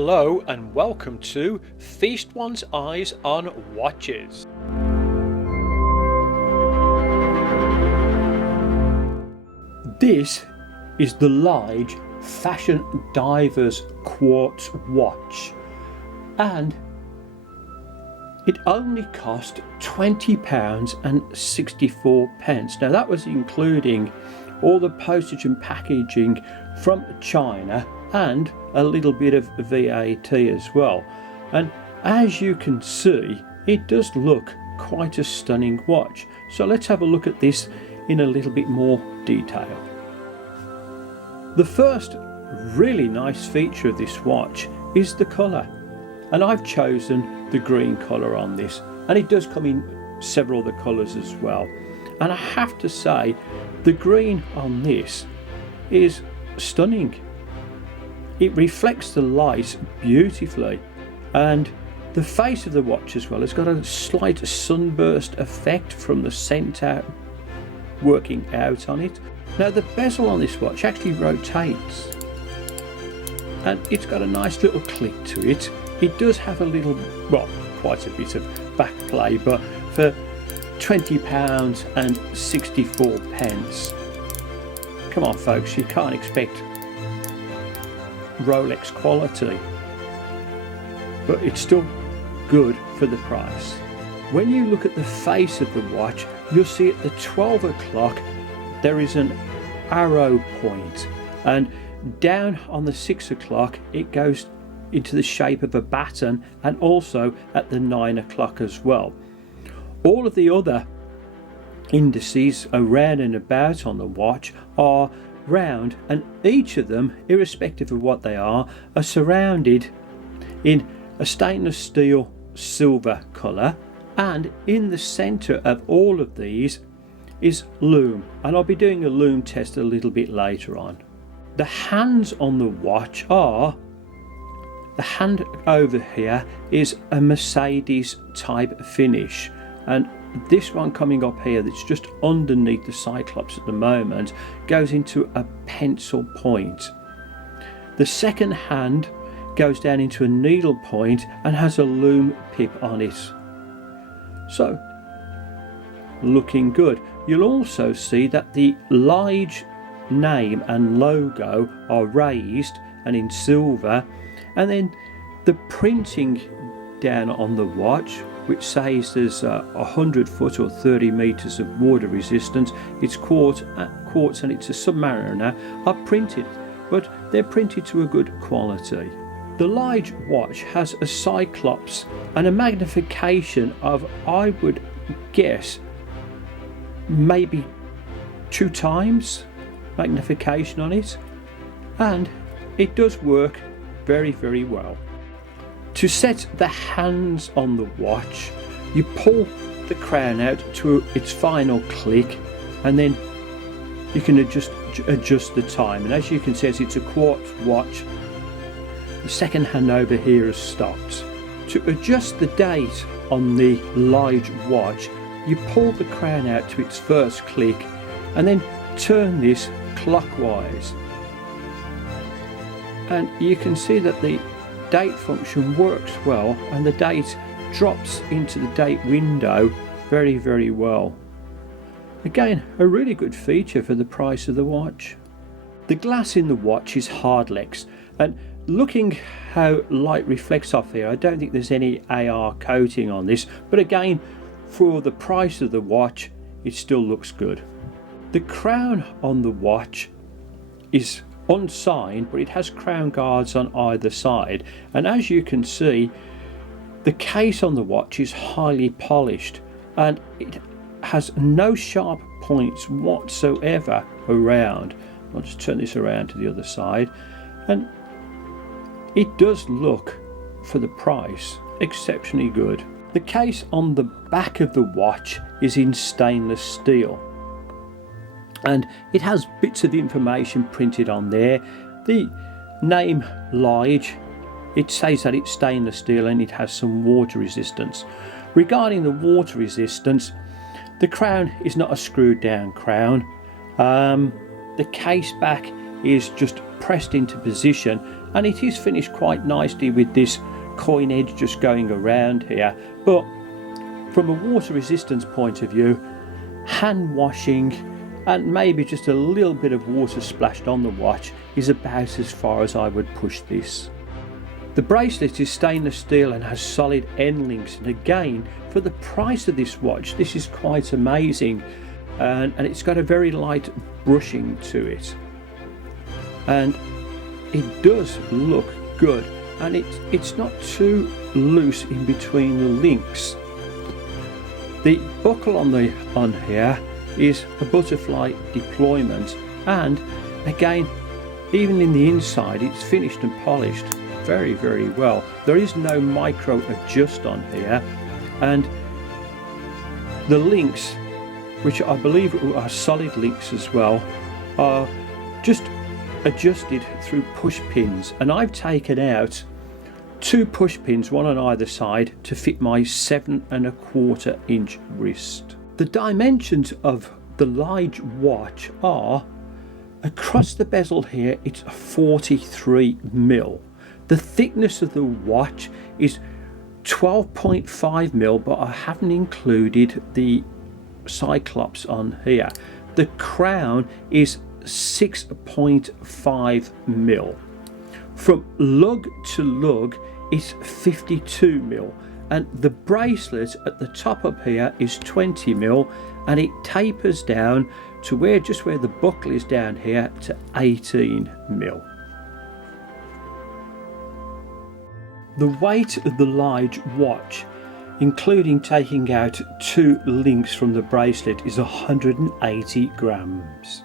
Hello and welcome to Feast One's Eyes on Watches. This is the Lige Fashion Divers Quartz watch, and it only cost £20.64. Now that was including all the postage and packaging from China and a little bit of VAT as well. And as you can see, it does look quite a stunning watch. So let's have a look at this in a little bit more detail. The first really nice feature of this watch is the colour, and I've chosen the green colour on this, and it does come in several other colours as well. And I have to say, the green on this is stunning. It reflects the light beautifully, and the face of the watch as well has got a slight sunburst effect from the centre working out on it. Now the bezel on this watch actually rotates, and it's got a nice little click to it. It does have a little, well, quite a bit of back play, but for £20.64, come on folks, you can't expect Rolex quality, but it's still good for the price. When you look at the face of the watch, you'll see at the 12 o'clock there is an arrow point, and down on the 6 o'clock it goes into the shape of a baton, and also at the 9 o'clock as well. All of the other indices around and about on the watch are round, and each of them, irrespective of what they are surrounded in a stainless steel silver colour, and in the centre of all of these is lume, and I'll be doing a lume test a little bit later on. The hands on the watch are, the hand over here is a Mercedes type finish, and this one coming up here that's just underneath the Cyclops at the moment goes into a pencil point. The second hand goes down into a needle point and has a lume pip on it. So, looking good. You'll also see that the Lige name and logo are raised and in silver, and then the printing down on the watch, which says there's 100 foot or 30 meters of water resistance, it's quartz and it's a Submariner, are printed, but they're printed to a good quality. The Lige watch has a Cyclops and a magnification of, I would guess, maybe 2 times magnification on it, and it does work very, very well. To set the hands on the watch, you pull the crown out to its final click, and then you can adjust the time. And as you can see, as it's a quartz watch, the second hand over here has stopped. To adjust the date on the Lige watch, you pull the crown out to its first click, and then turn this clockwise. And you can see that the date function works well, and the date drops into the date window very, very well. Again, a really good feature for the price of the watch. The glass in the watch is hardlex, and looking how light reflects off here, I don't think there's any AR coating on this, but again, for the price of the watch, it still looks good. The crown on the watch is unsigned, but it has crown guards on either side, and as you can see, the case on the watch is highly polished, and it has no sharp points whatsoever around. I'll just turn this around to the other side, and it does look, for the price, exceptionally good. The case on the back of the watch is in stainless steel, and it has bits of information printed on there. The name Lige, it says that it's stainless steel and it has some water resistance. Regarding the water resistance, the crown is not a screwed down crown. The case back is just pressed into position, and it is finished quite nicely with this coin edge just going around here. But from a water resistance point of view, hand washing and maybe just a little bit of water splashed on the watch is about as far as I would push this. The bracelet is stainless steel and has solid end links, and again, for the price of this watch, this is quite amazing. And it's got a very light brushing to it, and it does look good, and it's not too loose in between the links. The buckle on here is a butterfly deployment, and again, even in the inside, it's finished and polished very, very well. There is no micro adjust on here, and the links, which I believe are solid links as well, are just adjusted through push pins, and I've taken out 2 push pins, one on either side, to fit my 7¼ inch wrist. The dimensions of the Lige watch are, across the bezel here, it's 43mm. The thickness of the watch is 12.5mm, but I haven't included the Cyclops on here. The crown is 6.5mm. From lug to lug is 52mm, and the bracelet at the top up here is 20mm, and it tapers down to just where the buckle is down here to 18mm. The weight of the Lige watch, including taking out 2 links from the bracelet, is 180 grams.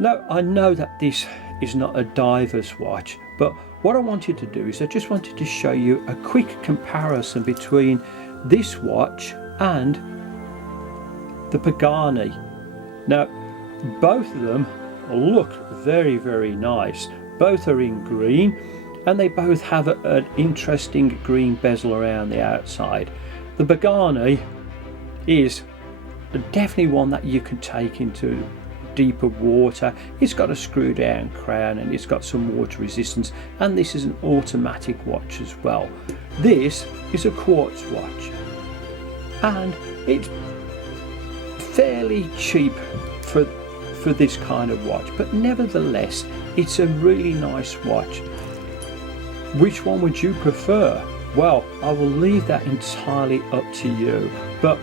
Now, I know that this is not a diver's watch, but what I wanted to do is I just wanted to show you a quick comparison between this watch and the Pagani. Now, both of them look very, very nice. Both are in green, and they both have an interesting green bezel around the outside. The Pagani is definitely one that you can take into deeper water. It's got a screw down crown, and it's got some water resistance, and this is an automatic watch as well. This is a quartz watch, and it's fairly cheap for this kind of watch, but nevertheless it's a really nice watch. Which one would you prefer? Well, I will leave that entirely up to you, but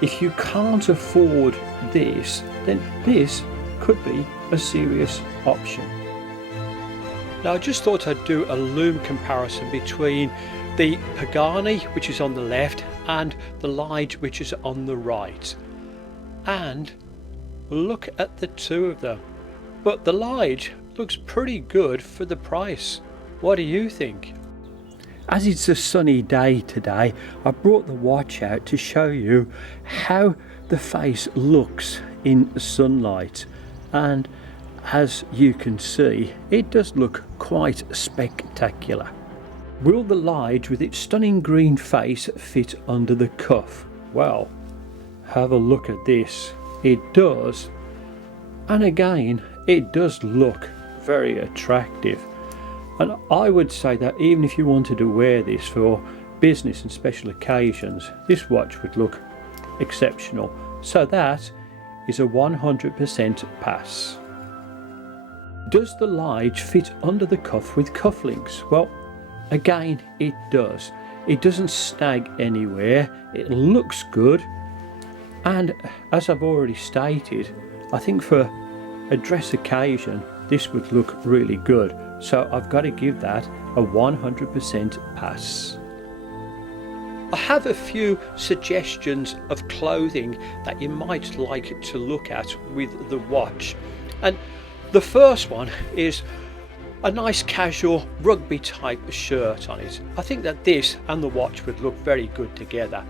if you can't afford this, then this could be a serious option. Now, I just thought I'd do a lume comparison between the Pagani, which is on the left, and the Lige, which is on the right, and look at the two of them. But the Lige looks pretty good for the price. What do you think? As it's a sunny day today, I brought the watch out to show you how the face looks in sunlight, and as you can see, it does look quite spectacular. Will the Lige with its stunning green face fit under the cuff? Well, have a look at this. It does, and again, it does look very attractive. And I would say that even if you wanted to wear this for business and special occasions, this watch would look exceptional. So that is a 100% pass. Does the Lige fit under the cuff with cufflinks? Well, again, it does. It doesn't snag anywhere. It looks good. And as I've already stated, I think for a dress occasion, this would look really good. So I've got to give that a 100% pass. I have a few suggestions of clothing that you might like to look at with the watch. And the first one is a nice casual rugby type shirt on it. I think that this and the watch would look very good together.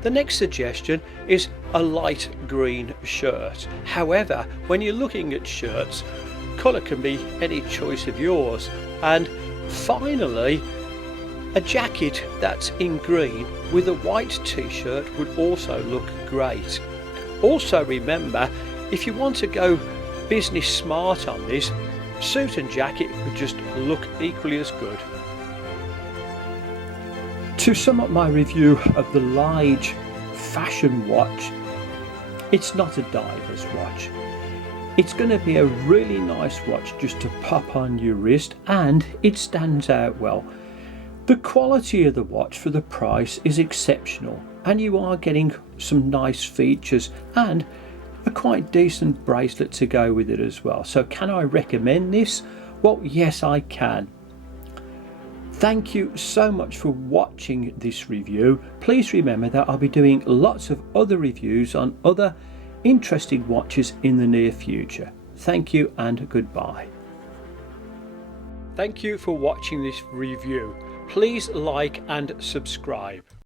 The next suggestion is a light green shirt. However, when you're looking at shirts, colour can be any choice of yours. And finally, a jacket that's in green with a white t-shirt would also look great. Also remember, if you want to go business smart on this, suit and jacket would just look equally as good. To sum up my review of the Lige fashion watch, it's not a diver's watch. It's going to be a really nice watch just to pop on your wrist, and it stands out well. The quality of the watch for the price is exceptional, and you are getting some nice features and a quite decent bracelet to go with it as well. So can I recommend this? Well, yes, I can. Thank you so much for watching this review. Please remember that I'll be doing lots of other reviews on other interesting watches in the near future. Thank you and goodbye. Thank you for watching this review. Please like and subscribe.